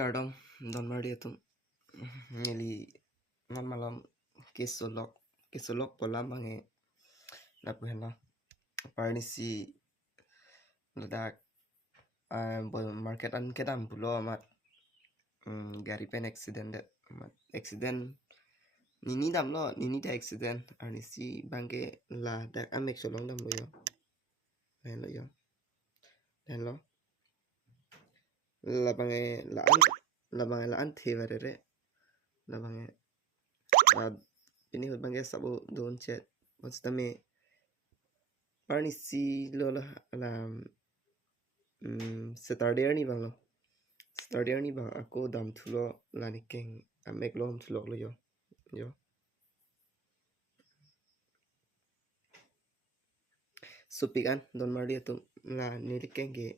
Kardong Don Maria tum ngeli man malam kesolok pola mange na puhena parnisi ledak bol market an kedam pulo amat gari pen accident nini dam lo nini da accident arnisi bangke la dak amek solong dam lo yo len lo la bange la an the varere la bange ini hut bange sabu don chat wastame parnisi lo la Saturday ni bang lo Saturday ni bang aku dam thulo la ni keng amek lo thulo lo yo supikan Don Maria tum la ni keng ke